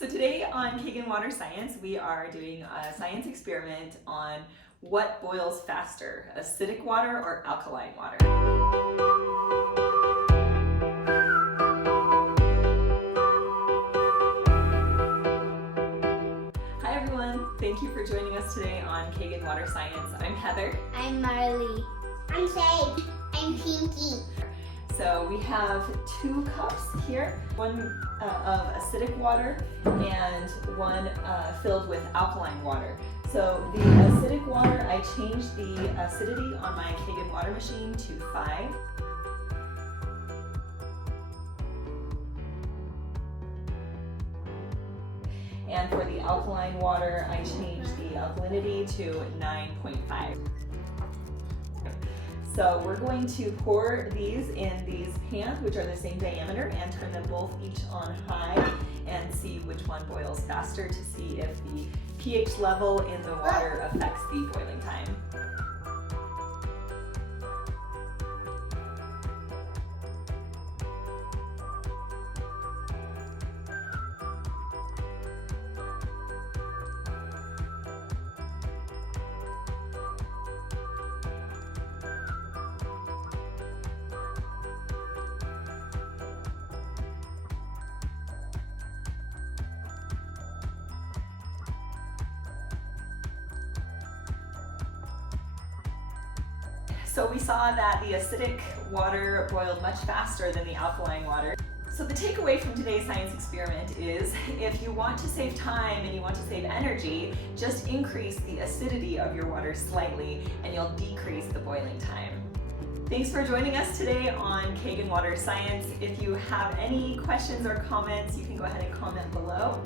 So today on Kangen Water Science, we are doing a science experiment on what boils faster, acidic water or alkaline water. Hi everyone, thank you for joining us today on Kangen Water Science. I'm Heather. I'm Marley. I'm Sage. I'm Pinky. So we have 2 cups here, one of acidic water and one filled with alkaline water. So the acidic water, I changed the acidity on my Kangen water machine to 5. And for the alkaline water, I changed the alkalinity to 9.5. So we're going to pour these in these pans, which are the same diameter, and turn them both each on high and see which one boils faster to see if the pH level in the water affects the boiling time. So we saw that the acidic water boiled much faster than the alkaline water. So the takeaway from today's science experiment is if you want to save time and you want to save energy, just increase the acidity of your water slightly and you'll decrease the boiling time. Thanks for joining us today on Kangen Water Science. If you have any questions or comments, you can go ahead and comment below.